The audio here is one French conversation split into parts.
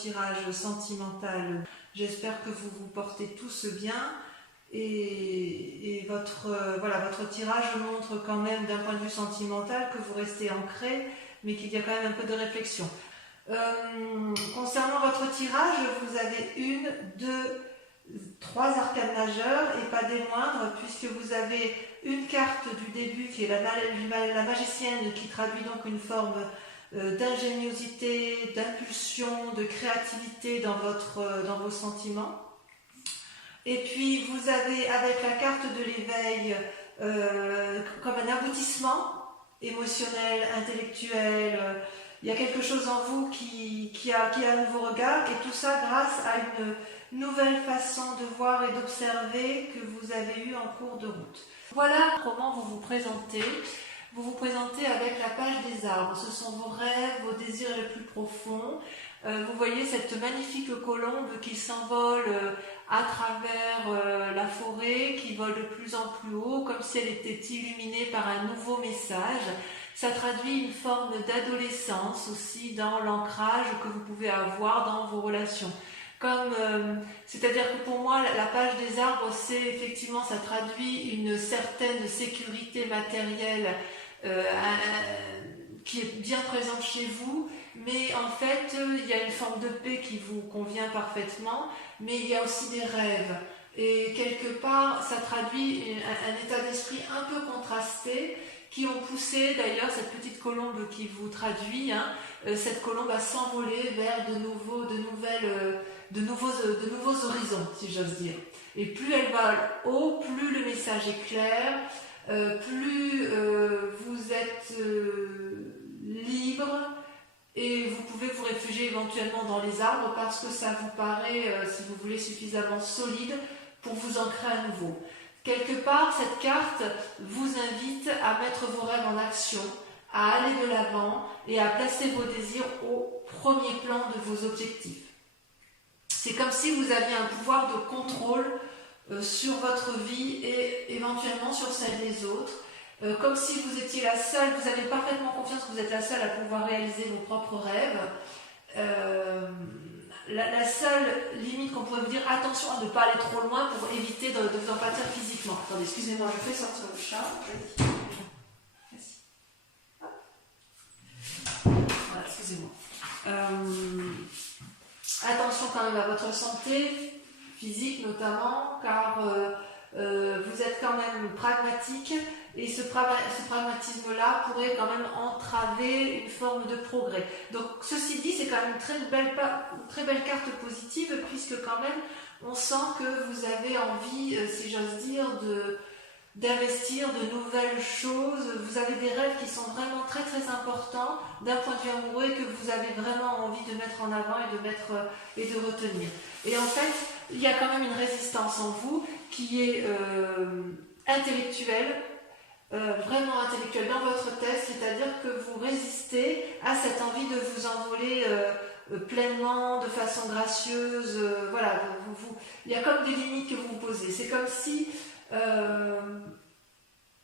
tirage sentimental. J'espère que vous vous portez tous bien et votre tirage montre quand même d'un point de vue sentimental que vous restez ancré, mais qu'il y a quand même un peu de réflexion. Concernant votre tirage, vous avez 1, 2, 3 arcanes majeures et pas des moindres, puisque vous avez une carte du début qui est la magicienne, qui traduit donc une forme d'ingéniosité, d'impulsion, de créativité dans vos sentiments. Et puis vous avez avec la carte de l'éveil comme un aboutissement émotionnel, intellectuel. Il y a quelque chose en vous qui a un nouveau regard, et tout ça grâce à une nouvelle façon de voir et d'observer que vous avez eue en cours de route. Voilà comment vous vous présentez. Vous vous présentez avec la page des arbres. Ce sont vos rêves, vos désirs les plus profonds. Vous voyez cette magnifique colombe qui s'envole à travers la forêt, qui vole de plus en plus haut, comme si elle était illuminée par un nouveau message. Ça traduit une forme d'adolescence aussi dans l'ancrage que vous pouvez avoir dans vos relations. C'est-à-dire que pour moi, la page des arbres, c'est effectivement, ça traduit une certaine sécurité matérielle qui est bien présente chez vous, mais en fait, il y a une forme de paix qui vous convient parfaitement, mais il y a aussi des rêves. Et quelque part, ça traduit un état d'esprit un peu contrasté, qui ont poussé d'ailleurs cette petite colombe qui vous traduit, cette colombe à s'envoler vers de nouveaux horizons, si j'ose dire. Et plus elle va haut, plus le message est clair, plus vous êtes libre, et vous pouvez vous réfugier éventuellement dans les arbres parce que ça vous paraît, si vous voulez, suffisamment solide pour vous ancrer à nouveau. Quelque part, cette carte vous invite à mettre vos rêves en action, à aller de l'avant et à placer vos désirs au premier plan de vos objectifs. C'est comme si vous aviez un pouvoir de contrôle sur votre vie et éventuellement sur celle des autres. Comme si vous étiez la seule, vous avez parfaitement confiance que vous êtes la seule à pouvoir réaliser vos propres rêves. La seule limite qu'on pourrait vous dire, attention à ne pas aller trop loin pour éviter de vous en pâtir physiquement. Attendez, excusez-moi, je fais sortir le chat. Merci. Voilà, excusez-moi. Attention quand même à votre santé physique notamment, car vous êtes quand même pragmatique, et ce pragmatisme-là pourrait quand même entraver une forme de progrès. Donc ceci dit, c'est quand même une très belle carte positive, puisque quand même on sent que vous avez envie, si j'ose dire, d'investir de nouvelles choses. Vous avez des rêves qui sont vraiment très très importants d'un point de vue amoureux, et que vous avez vraiment envie de mettre en avant et de retenir. Et en fait, il y a quand même une résistance en vous qui est intellectuelle, vraiment intellectuelle dans votre tête, c'est-à-dire que vous résistez à cette envie de vous envoler pleinement, de façon gracieuse. Voilà, il y a comme des limites que vous vous posez. C'est comme si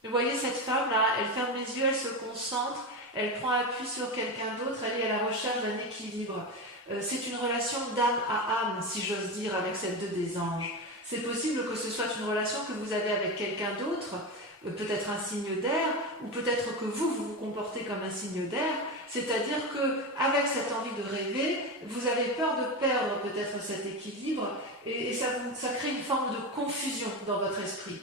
vous voyez cette femme-là, elle ferme les yeux, elle se concentre, elle prend appui sur quelqu'un d'autre, elle est à la recherche d'un équilibre. C'est une relation d'âme à âme, si j'ose dire, avec cette 2 des anges. C'est possible que ce soit une relation que vous avez avec quelqu'un d'autre, peut-être un signe d'air, ou peut-être que vous vous comportez comme un signe d'air, c'est-à-dire qu'avec cette envie de rêver, vous avez peur de perdre peut-être cet équilibre, et ça crée une forme de confusion dans votre esprit.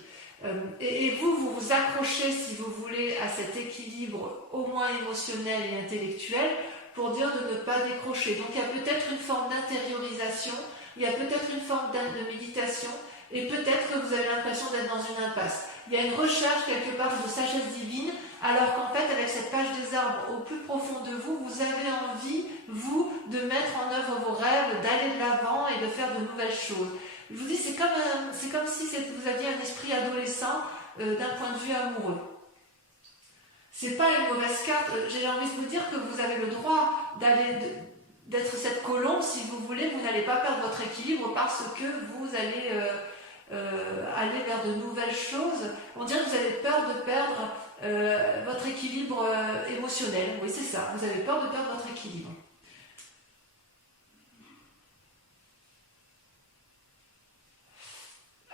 Et vous vous accrochez, si vous voulez, à cet équilibre au moins émotionnel et intellectuel, pour dire de ne pas décrocher. Donc il y a peut-être une forme d'intériorisation, il y a peut-être une forme de méditation, et peut-être que vous avez l'impression d'être dans une impasse. Il y a une recherche quelque part de sagesse divine, alors qu'en fait, avec cette page des arbres au plus profond de vous, vous avez envie, vous, de mettre en œuvre vos rêves, d'aller de l'avant et de faire de nouvelles choses. Je vous dis, c'est comme si vous aviez un esprit adolescent d'un point de vue amoureux. C'est pas une mauvaise carte. J'ai envie de vous dire que vous avez le droit d'être cette colombe, si vous voulez. Vous n'allez pas perdre votre équilibre parce que vous allez aller vers de nouvelles choses. On dirait que vous avez peur de perdre votre équilibre émotionnel. Oui, c'est ça. Vous avez peur de perdre votre équilibre.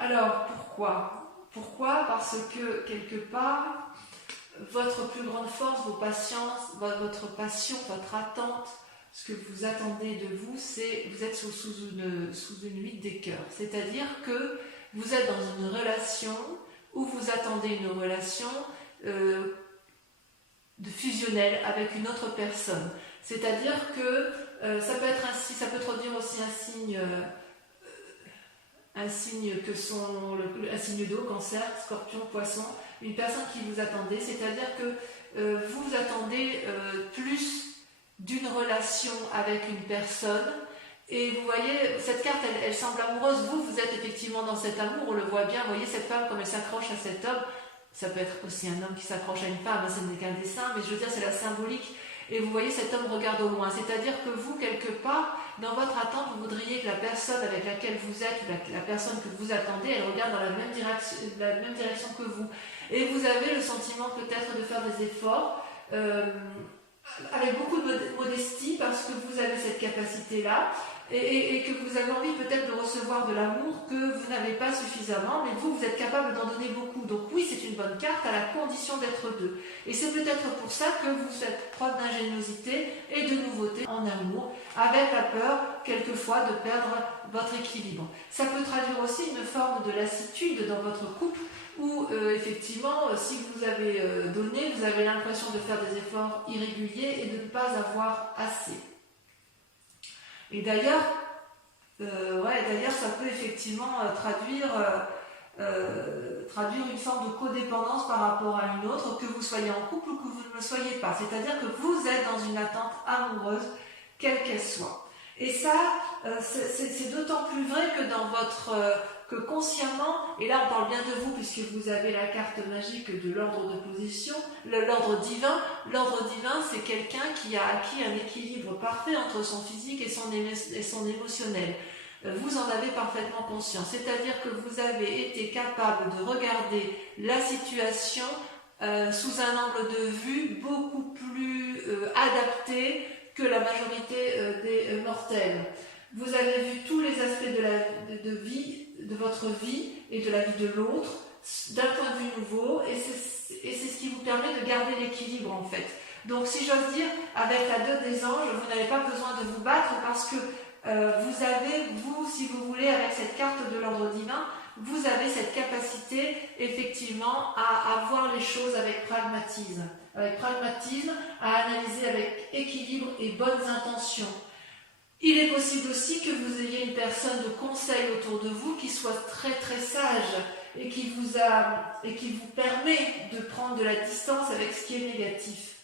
Alors, pourquoi? Pourquoi? Parce que, quelque part, votre plus grande force, vos patiences, votre passion, votre attente, ce que vous attendez de vous, c'est vous êtes sous une huile des cœurs. C'est-à-dire que vous êtes dans une relation où vous attendez une relation de fusionnelle avec une autre personne. C'est-à-dire que ça peut être ainsi, ça peut traduire aussi un signe que sont un signe d'eau, cancer, scorpion, poisson, une personne qui vous attendait, c'est-à-dire que vous attendez plus d'une relation avec une personne, et vous voyez, cette carte, elle semble amoureuse, vous êtes effectivement dans cet amour, on le voit bien, vous voyez cette femme comme elle s'accroche à cet homme, ça peut être aussi un homme qui s'accroche à une femme, ce n'est qu'un dessin, mais je veux dire, c'est la symbolique. Et vous voyez, cet homme regarde au loin. C'est-à-dire que vous, quelque part, dans votre attente, vous voudriez que la personne avec laquelle vous êtes, ou la personne que vous attendez, elle regarde dans la même direction que vous. Et vous avez le sentiment peut-être de faire des efforts, avec beaucoup de modestie, parce que vous avez cette capacité-là, et que vous avez envie peut-être de recevoir de l'amour que vous n'avez pas suffisamment, mais vous êtes capable d'en donner beaucoup. Donc oui, c'est une bonne carte à la condition d'être deux. Et c'est peut-être pour ça que vous faites preuve d'ingéniosité et de nouveauté en amour, avec la peur, quelquefois, de perdre votre équilibre. Ça peut traduire aussi une forme de lassitude dans votre couple, où effectivement, si vous avez donné, vous avez l'impression de faire des efforts irréguliers et de ne pas avoir assez. Et d'ailleurs, ça peut effectivement traduire une forme de codépendance par rapport à une autre, que vous soyez en couple ou que vous ne le soyez pas. C'est-à-dire que vous êtes dans une attente amoureuse, quelle qu'elle soit. Et ça, c'est d'autant plus vrai que consciemment, et là on parle bien de vous puisque vous avez la carte magique de l'ordre de position, l'ordre divin. L'ordre divin, c'est quelqu'un qui a acquis un équilibre parfait entre son physique et son émotionnel. Vous en avez parfaitement conscience, c'est-à-dire que vous avez été capable de regarder la situation sous un angle de vue beaucoup plus adapté que la majorité des mortels. Vous avez vu tous les aspects de votre vie et de la vie de l'autre d'un point de vue nouveau, et c'est ce qui vous permet de garder l'équilibre en fait. Donc si j'ose dire, avec la dot des anges, vous n'avez pas besoin de vous battre parce que si vous voulez, avec cette carte de l'ordre divin, vous avez cette capacité effectivement à voir les choses avec pragmatisme, à analyser avec équilibre et bonnes intentions. Il est possible aussi que vous ayez une personne de conseil autour de vous qui soit très très sage et qui vous permet de prendre de la distance avec ce qui est négatif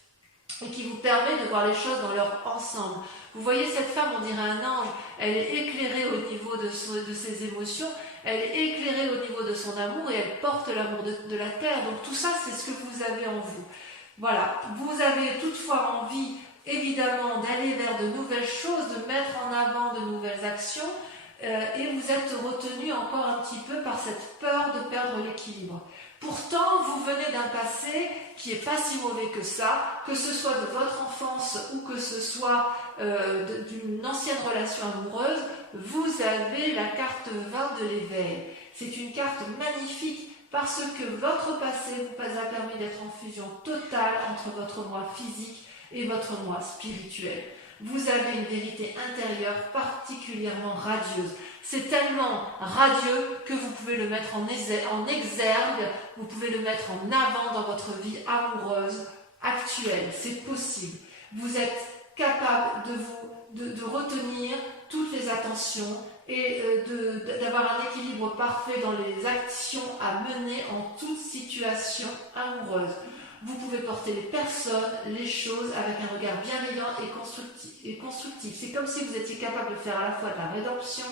et qui vous permet de voir les choses dans leur ensemble. Vous voyez cette femme, on dirait un ange, elle est éclairée au niveau de ses émotions, elle est éclairée au niveau de son amour et elle porte l'amour de la terre. Donc tout ça, c'est ce que vous avez en vous. Voilà, vous avez toutefois envie évidemment d'aller vers de nouvelles choses, de mettre en avant de nouvelles actions, et vous êtes retenu encore un petit peu par cette peur de perdre l'équilibre. Pourtant, vous venez d'un passé qui n'est pas si mauvais que ça, que ce soit de votre enfance ou que ce soit d'une ancienne relation amoureuse, vous avez la carte 20 de l'éveil. C'est une carte magnifique parce que votre passé vous a permis d'être en fusion totale entre votre moi physique et votre moi spirituel. Vous avez une vérité intérieure particulièrement radieuse. C'est tellement radieux que vous pouvez le mettre en exergue, vous pouvez le mettre en avant dans votre vie amoureuse actuelle. C'est possible. Vous êtes capable de retenir toutes les attentions et d'avoir un équilibre parfait dans les actions à mener en toute situation amoureuse. Vous pouvez porter les personnes, les choses avec un regard bienveillant et constructif. C'est comme si vous étiez capable de faire à la fois de la rédemption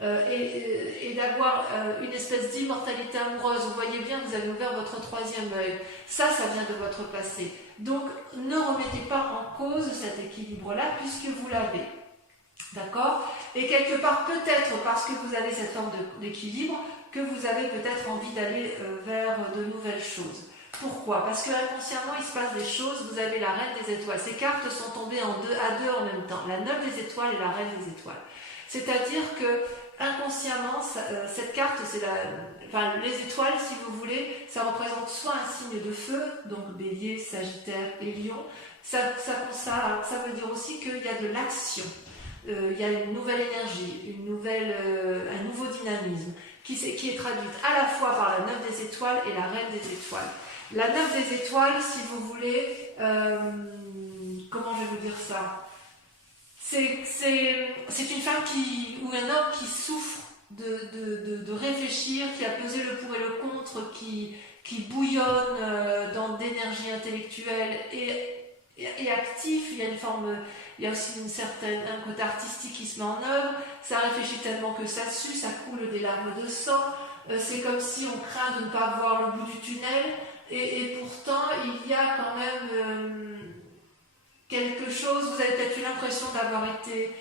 et d'avoir une espèce d'immortalité amoureuse. Vous voyez bien, vous avez ouvert votre troisième œil. Ça vient de votre passé. Donc, ne remettez pas en cause cet équilibre-là puisque vous l'avez. D'accord? Et quelque part, peut-être parce que vous avez cette forme d'équilibre, que vous avez peut-être envie d'aller vers de nouvelles choses. Pourquoi? Parce que inconsciemment, il se passe des choses. Vous avez la reine des étoiles. Ces cartes sont tombées à deux en même temps. La 9 des étoiles et la reine des étoiles. C'est-à-dire que inconsciemment, cette carte, c'est les étoiles, si vous voulez, ça représente soit un signe de feu, donc Bélier, Sagittaire et Lion. Ça veut dire aussi qu'il y a de l'action, il y a une nouvelle énergie, un nouveau dynamisme qui est traduite à la fois par la 9 des étoiles et la reine des étoiles. La 9 des étoiles, si vous voulez, comment je vais vous dire ça? C'est une femme ou un homme qui souffre de réfléchir, qui a pesé le pour et le contre, qui bouillonne d'énergie intellectuelle et actif. Il y a aussi un côté artistique qui se met en œuvre. Ça réfléchit tellement que ça sue, ça coule des larmes de sang. C'est comme si on craint de ne pas voir le bout du tunnel. Et pourtant, il y a quand même quelque chose. Vous avez peut-être eu l'impression d'avoir été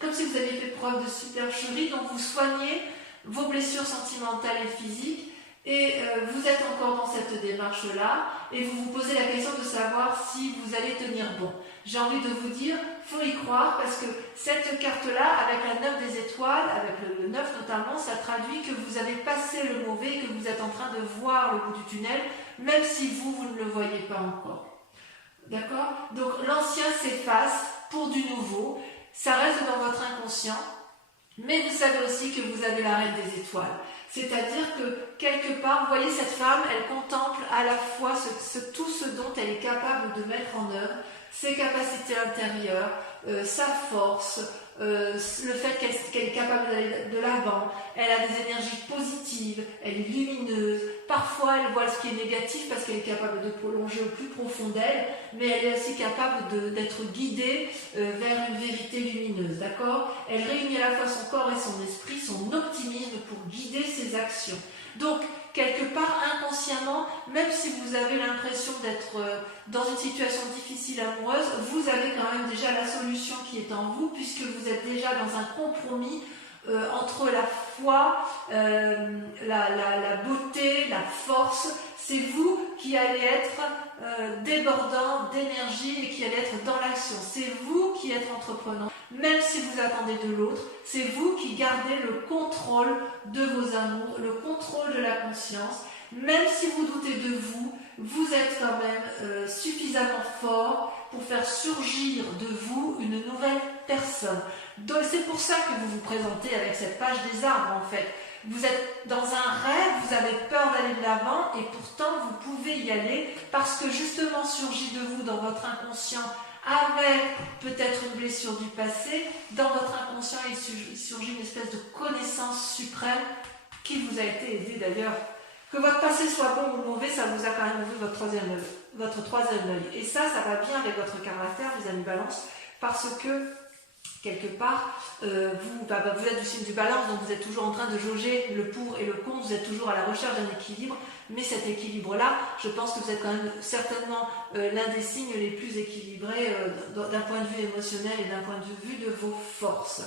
comme si vous aviez fait preuve de supercherie, donc vous soignez vos blessures sentimentales et physiques, et vous êtes encore dans cette démarche-là, et vous vous posez la question de savoir si vous allez tenir bon. J'ai envie de vous dire, il faut y croire, parce que cette carte-là, avec la 9 des étoiles, avec le 9 notamment, ça traduit que vous avez passé le mauvais, que vous êtes en train de voir le bout du tunnel, même si vous ne le voyez pas encore. D'accord? Donc l'ancien s'efface pour du nouveau, ça reste dans votre inconscient, mais vous savez aussi que vous avez la reine des étoiles. C'est-à-dire que quelque part, vous voyez cette femme, elle contemple à la fois tout ce dont elle est capable de mettre en œuvre, ses capacités intérieures, sa force, le fait qu'elle est capable d'aller de l'avant, elle a des énergies positives, elle est lumineuse, parfois elle voit ce qui est négatif parce qu'elle est capable de prolonger au plus profond d'elle, mais elle est aussi capable d'être guidée vers une vérité lumineuse, d'accord? Elle réunit à la fois son corps et son esprit, son optimisme pour guider ses actions. Donc, quelque part, inconsciemment, même si vous avez l'impression d'être dans une situation difficile amoureuse, vous avez quand même déjà la solution qui est en vous, puisque vous êtes déjà dans un compromis entre la foi, la beauté, la force. C'est vous qui allez être débordant d'énergie et qui allez être dans l'action. C'est vous qui êtes entreprenant. Même si vous attendez de l'autre, c'est vous qui gardez le contrôle de vos amours, le contrôle de la conscience. Même si vous doutez de vous, vous êtes quand même suffisamment fort pour faire surgir de vous une nouvelle personne. Donc c'est pour ça que vous vous présentez avec cette page des arbres en fait. Vous êtes dans un rêve, vous avez peur d'aller de l'avant et pourtant vous pouvez y aller parce que justement surgit de vous dans votre inconscient avec peut-être une blessure du passé, dans votre inconscient il surgit une espèce de connaissance suprême qui vous a été aidée d'ailleurs. Que votre passé soit bon ou mauvais, ça vous a quand même ouvert votre troisième œil. Et ça va bien avec votre caractère, les amis Balance, parce que quelque part, vous êtes du signe du Balance, donc vous êtes toujours en train de jauger le pour et le contre, vous êtes toujours à la recherche d'un équilibre, mais cet équilibre-là, je pense que vous êtes quand même certainement l'un des signes les plus équilibrés d'un point de vue émotionnel et d'un point de vue de vos forces.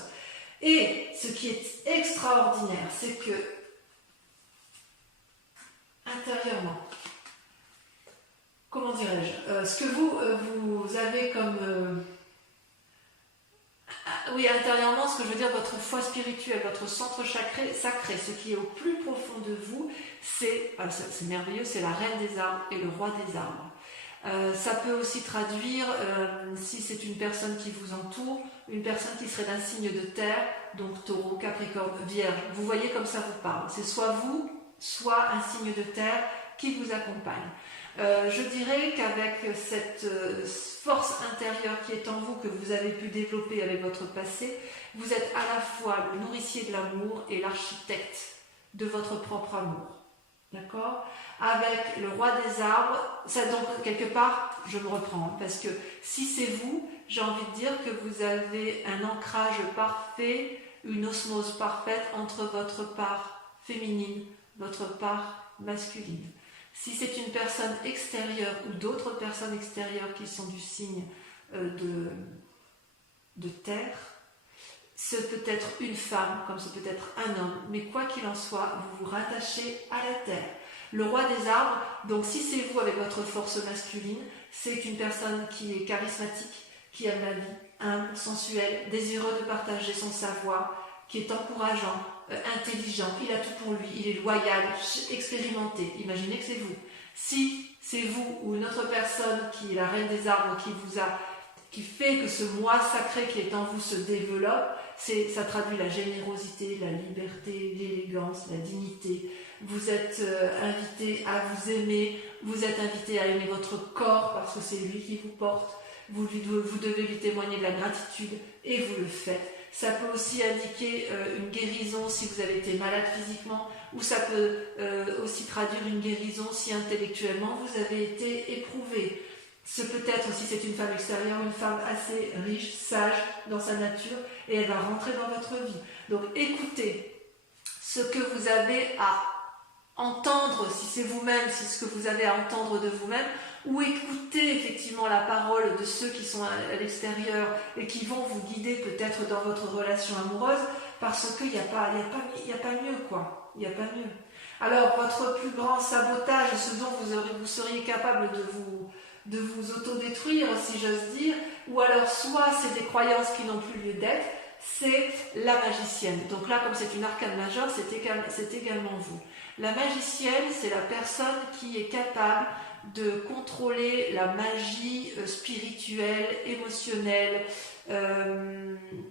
Et ce qui est extraordinaire, c'est que intérieurement, comment dirais-je, ce que vous avez comme... oui, intérieurement, ce que je veux dire, votre foi spirituelle, votre centre sacré, ce qui est au plus profond de vous, c'est merveilleux, c'est la reine des arbres et le roi des arbres. Ça peut aussi traduire, si c'est une personne qui vous entoure, une personne qui serait d'un signe de terre, donc taureau, capricorne, vierge. Vous voyez comme ça vous parle. C'est soit vous, soit un signe de terre qui vous accompagne. Je dirais qu'avec cette force intérieure qui est en vous, que vous avez pu développer avec votre passé, vous êtes à la fois le nourricier de l'amour et l'architecte de votre propre amour. D'accord? Avec le roi des arbres, ça donc quelque part, je me reprends, parce que si c'est vous, j'ai envie de dire que vous avez un ancrage parfait, une osmose parfaite entre votre part féminine, votre part masculine. Si c'est une personne extérieure ou d'autres personnes extérieures qui sont du signe de terre, ce peut être une femme comme ce peut être un homme, mais quoi qu'il en soit, vous vous rattachez à la terre. Le roi des arbres, donc si c'est vous avec votre force masculine, c'est une personne qui est charismatique, qui aime la vie, humble, sensuel, désireux de partager son savoir, qui est encourageant, intelligent, il a tout pour lui, il est loyal, expérimenté. Imaginez que c'est vous. Si c'est vous ou une autre personne qui est la reine des arbres, qui fait que ce moi sacré qui est en vous se développe, ça traduit la générosité, la liberté, l'élégance, la dignité. Vous êtes invité à vous aimer, vous êtes invité à aimer votre corps parce que c'est lui qui vous porte. Vous devez lui témoigner de la gratitude et vous le faites. Ça peut aussi indiquer une guérison si vous avez été malade physiquement, ou ça peut aussi traduire une guérison si intellectuellement vous avez été éprouvé. Ce peut être aussi, c'est une femme extérieure, une femme assez riche, sage dans sa nature, et elle va rentrer dans votre vie. Donc écoutez ce que vous avez à entendre, si c'est vous-même, si ce que vous avez à entendre de vous-même, ou écoutez effectivement la parole de ceux qui sont à l'extérieur et qui vont vous guider peut-être dans votre relation amoureuse, parce qu'il n'y a pas mieux, quoi. Il n'y a pas mieux. Alors, votre plus grand sabotage, ce dont vous seriez capable de vous autodétruire, si j'ose dire, ou alors soit c'est des croyances qui n'ont plus lieu d'être, c'est la magicienne. Donc là, comme c'est une arcane majeure, c'est également vous. La magicienne, c'est la personne qui est capable de contrôler la magie spirituelle, émotionnelle,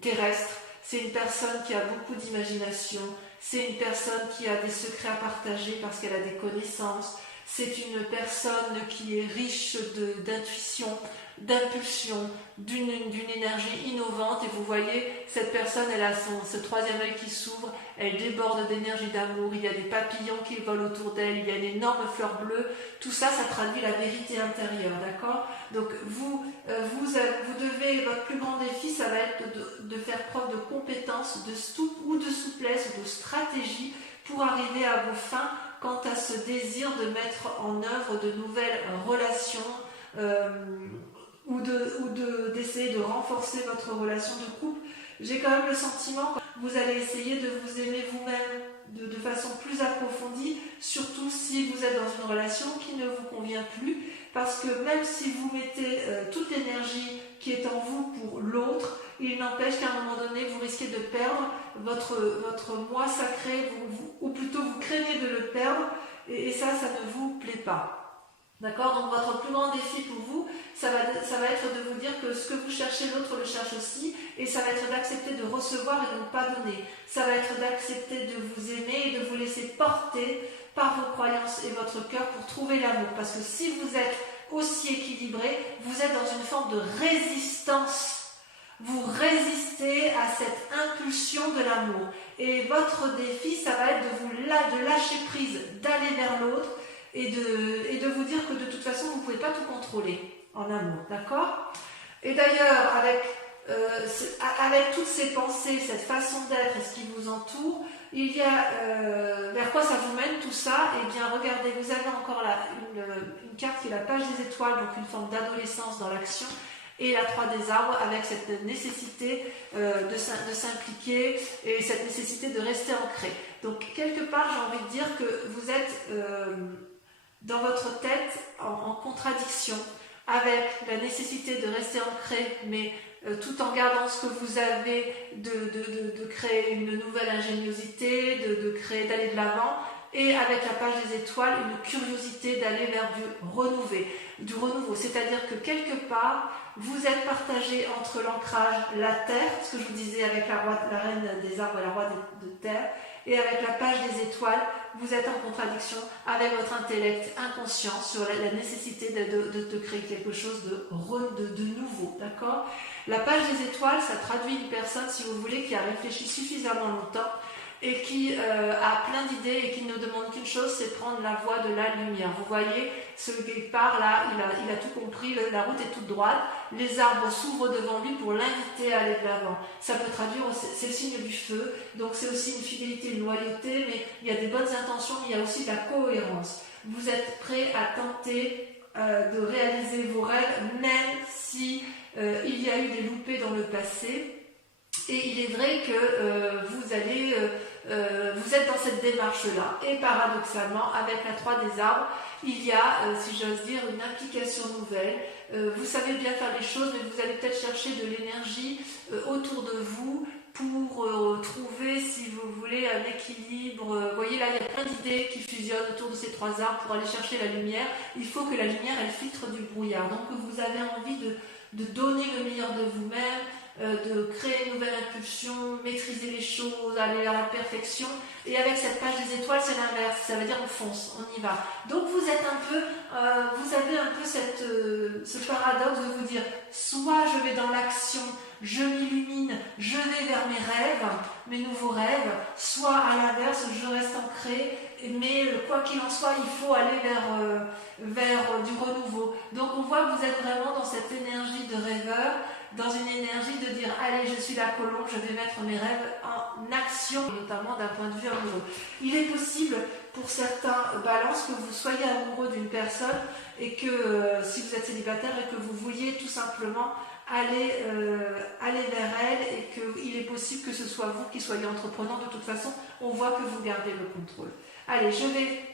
terrestre. C'est une personne qui a beaucoup d'imagination, c'est une personne qui a des secrets à partager parce qu'elle a des connaissances, c'est une personne qui est riche d'intuition, d'impulsion, d'une énergie innovante. Et vous voyez, cette personne, elle a ce troisième œil qui s'ouvre, elle déborde d'énergie d'amour, il y a des papillons qui volent autour d'elle, il y a une énorme fleur bleue. Tout ça, ça traduit la vérité intérieure, d'accord? Donc vous devez, votre plus grand défi, ça va être de faire preuve de compétence, de souplesse, ou de stratégie pour arriver à vos fins quant à ce désir de mettre en œuvre de nouvelles relations, ou d'essayer de renforcer votre relation de couple. J'ai quand même le sentiment que vous allez essayer de vous aimer vous-même de façon plus approfondie, surtout si vous êtes dans une relation qui ne vous convient plus, parce que même si vous mettez toute l'énergie qui est en vous pour l'autre, il n'empêche qu'à un moment donné, vous risquez de perdre votre moi sacré, ou plutôt vous craignez de le perdre, et ça ne vous plaît pas. D'accord? Donc votre plus grand défi pour vous, ça va être de vous dire que ce que vous cherchez, l'autre le cherche aussi, et ça va être d'accepter de recevoir et de ne pas donner. Ça va être d'accepter de vous aimer et de vous laisser porter par vos croyances et votre cœur pour trouver l'amour. Parce que si vous êtes aussi équilibré, vous êtes dans une forme de résistance. Vous résistez à cette impulsion de l'amour. Et votre défi, ça va être de lâcher prise, d'aller vers l'autre, et de vous dire que de toute façon, vous ne pouvez pas tout contrôler en amour, d'accord? Et d'ailleurs, avec toutes ces pensées, cette façon d'être et ce qui vous entoure, il y a vers quoi ça vous mène tout ça? Eh bien, regardez, vous avez encore là une carte qui est la page des étoiles, donc une forme d'adolescence dans l'action, et la 3 des arbres avec cette nécessité de s'impliquer et cette nécessité de rester ancré. Donc, quelque part, j'ai envie de dire que vous êtes dans votre tête en contradiction avec la nécessité de rester ancré, mais tout en gardant ce que vous avez, de créer une nouvelle ingéniosité, d'aller de l'avant, et avec la page des étoiles, une curiosité d'aller vers du renouveau. C'est-à-dire que quelque part, vous êtes partagé entre l'ancrage, la terre, ce que je vous disais avec la reine des arbres et la roi de terre, et avec la page des étoiles, vous êtes en contradiction avec votre intellect inconscient sur la nécessité de créer quelque chose de nouveau, d'accord? La page des étoiles, ça traduit une personne, si vous voulez, qui a réfléchi suffisamment longtemps et qui a plein d'idées et qui ne demande qu'une chose, c'est prendre la voie de la lumière. Vous voyez, ce guépard là, il a tout compris, la route est toute droite, les arbres s'ouvrent devant lui pour l'inviter à aller de l'avant. Ça peut traduire, c'est le signe du feu, donc c'est aussi une fidélité, une loyauté, mais il y a des bonnes intentions, mais il y a aussi de la cohérence. Vous êtes prêt à tenter de réaliser vos rêves, même si il y a eu des loupés dans le passé. Et il est vrai que vous allez vous êtes dans cette démarche-là. Et paradoxalement, avec la 3 des arbres, il y a, si j'ose dire, une implication nouvelle. Vous savez bien faire les choses, mais vous allez peut-être chercher de l'énergie autour de vous pour trouver, si vous voulez, un équilibre. Vous voyez, là, il y a plein d'idées qui fusionnent autour de ces 3 arbres pour aller chercher la lumière. Il faut que la lumière, elle filtre du brouillard. Donc, vous avez envie de donner le meilleur de vous-même, de créer une nouvelle impulsion, maîtriser les choses, aller à la perfection. Et avec cette page des étoiles, c'est l'inverse. Ça veut dire on fonce, on y va. Donc vous êtes un peu, vous avez un peu ce paradoxe de vous dire, soit je vais dans l'action, je m'illumine, je vais vers mes rêves, mes nouveaux rêves, soit à l'inverse, je reste ancré, mais quoi qu'il en soit, il faut aller vers du renouveau. Donc on voit que vous êtes vraiment dans cette énergie de rêveur, dans une énergie de dire allez, je suis la colombe, je vais mettre mes rêves en action, notamment d'un point de vue amoureux. Il est possible pour certains balances que vous soyez amoureux d'une personne et que si vous êtes célibataire et que vous vouliez tout simplement aller vers elle et qu'il est possible que ce soit vous qui soyez entreprenant. De toute façon, on voit que vous gardez le contrôle. Allez, je vais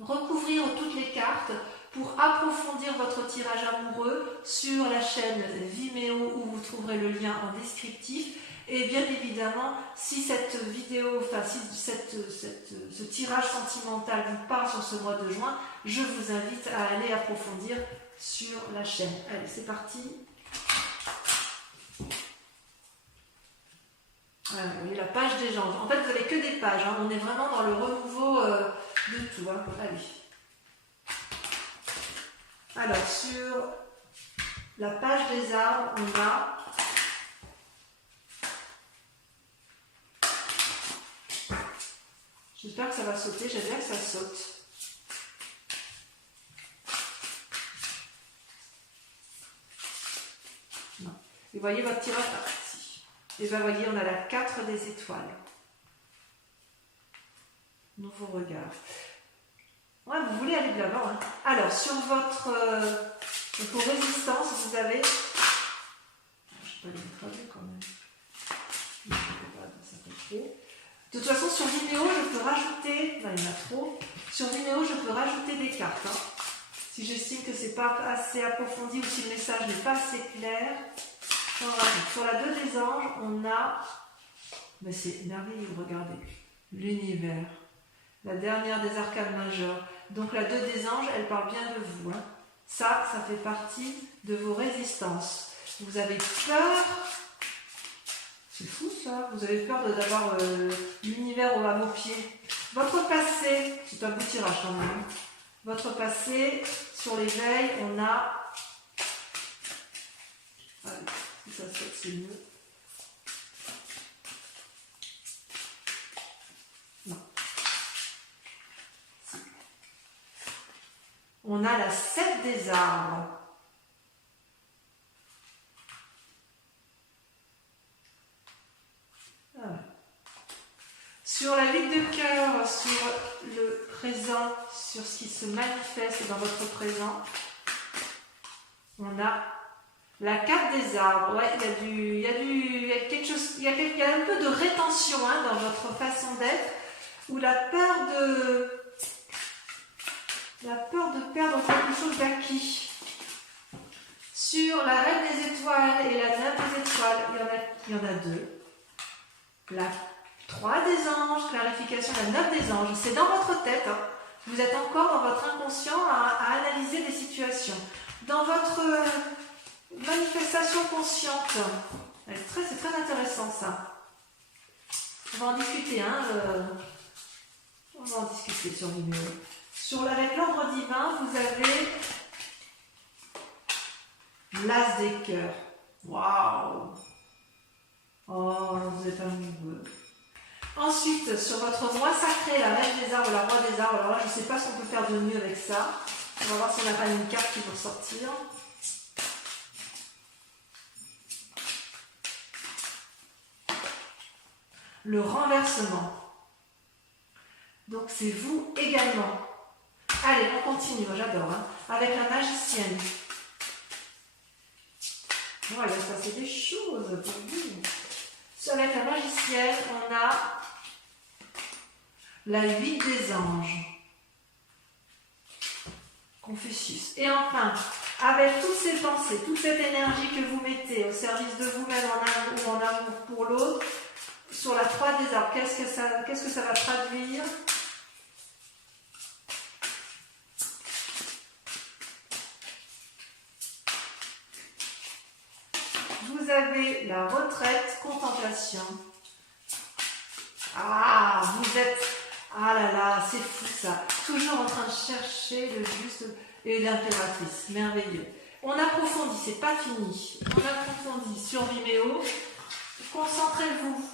recouvrir toutes les cartes pour approfondir votre tirage amoureux sur la chaîne Vimeo où vous trouverez le lien en descriptif. Et bien évidemment, si cette vidéo, enfin si ce tirage sentimental vous parle sur ce mois de juin, je vous invite à aller approfondir sur la chaîne. Allez, c'est parti. Voilà, vous voyez la page des gens. En fait, vous n'avez que des pages. Hein. On est vraiment dans le renouveau de tout. Hein. Allez. Alors, sur la page des arbres, on a j'espère que ça va sauter. J'aime bien que ça saute. Non. Et voyez votre tirage ici. Et bien, voyez, on a la 4 des étoiles. Nouveau regard. Ouais, vous voulez aller de l'avant. Hein. Alors, sur votre vos résistances, vous avez... Je ne vais pas les mettre à vue quand même. De toute façon, sur Vimeo, je peux rajouter... Non, il y en a trop. Sur Vimeo, je peux rajouter des cartes. Hein. Si j'estime que ce n'est pas assez approfondi ou si le message n'est pas assez clair, j'en rajoute. Sur la 2 des anges, on a... Mais c'est merveilleux, regardez. L'univers. La dernière des arcanes majeures. Donc la 2 des anges, elle parle bien de vous. Hein. Ça fait partie de vos résistances. Vous avez peur. C'est fou ça. Vous avez peur d'avoir l'univers à vos pieds. Votre passé, c'est un beau tirage quand même. Votre passé, sur l'éveil, on a... Allez, si ça saute, c'est mieux. On a la 7 des arbres. Ah. Sur la 8 de cœur, sur le présent, sur ce qui se manifeste dans votre présent, on a la 4 des arbres. Ouais, il y a quelque chose, il y a un peu de rétention hein, dans votre façon d'être, ou la peur de perdre quelque chose d'acquis. Sur la reine des étoiles et la 9 des étoiles, il y en a 2. La 3 des anges, clarification, la 9 des anges, c'est dans votre tête. Hein. Vous êtes encore dans votre inconscient à analyser des situations. Dans votre manifestation consciente, c'est très intéressant ça. On va en discuter, hein. On va en discuter sur Vimeo. Avec l'ordre divin, vous avez l'as des cœurs. Waouh! Oh, vous êtes amoureux. Ensuite, sur votre roi sacré, la reine des arbres, la roi des arbres, alors là, je ne sais pas ce qu'on peut faire de mieux avec ça. On va voir si on n'a pas une carte qui va sortir. Le renversement. Donc, c'est vous également. Allez, on continue, j'adore. Hein, avec la magicienne. Oh, il va se passer des choses pour vous. Avec la magicienne, on a la 8 des anges, Confucius. Et enfin, avec toutes ces pensées, toute cette énergie que vous mettez au service de vous-même en amour pour l'autre, sur la 3 des arbres, qu'est-ce que ça va traduire? Vous avez la retraite, contemplation. Ah, vous êtes... Ah là là, c'est fou ça. Toujours en train de chercher le juste et l'impératrice. Merveilleux. On approfondit, c'est pas fini. On approfondit sur Vimeo. Concentrez-vous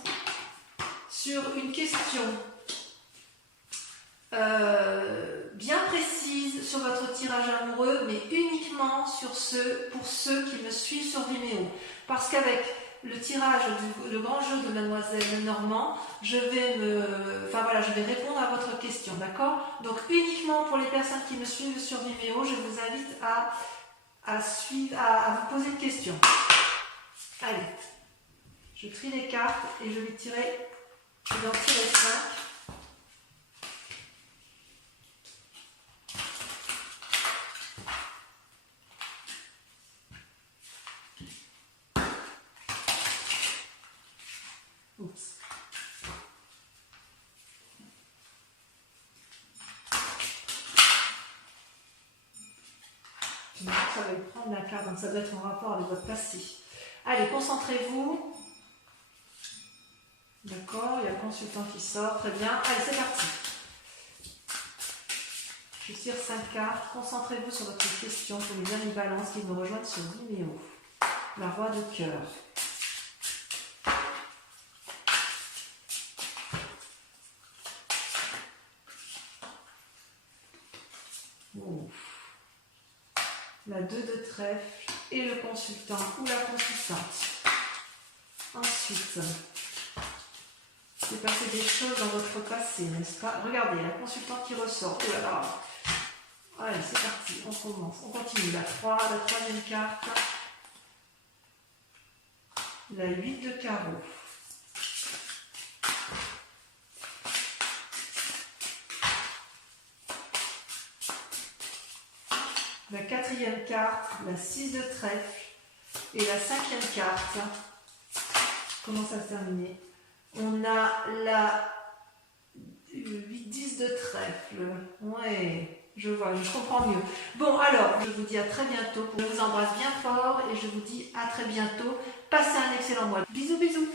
sur une question bien précise sur votre tirage amoureux, mais uniquement pour ceux qui me suivent sur Vimeo. Parce qu'avec le tirage le grand jeu de Mademoiselle Normand, je vais répondre à votre question, d'accord? Donc uniquement pour les personnes qui me suivent sur Vimeo, je vous invite à vous poser une question. Allez, je trie les cartes et je vais en tirer 5. Oups. Ça va prendre la carte, donc ça doit être en rapport avec votre passé. Allez, concentrez-vous. D'accord, il y a le consultant qui sort, très bien. Allez, c'est parti. Je tire 5 cartes. Concentrez-vous sur votre question pour les amis Balance qui me rejoignent sur Vimeo. La roi de cœur. La 2 de trèfle et le consultant ou la consultante. Ensuite, il s'est passé des choses dans votre passé, n'est-ce pas? Regardez, la consultante qui ressort. Oh là là. Allez, c'est parti, on commence. On continue. La 3, la troisième carte. La 8 de carreau. La 4e carte, la 6 de trèfle et la 5e carte. Comment ça se terminer? On a la 8-10 de trèfle. Ouais, je vois, je comprends mieux. Bon, alors, je vous dis à très bientôt. Je vous embrasse bien fort et je vous dis à très bientôt. Passez un excellent mois. Bisous, bisous.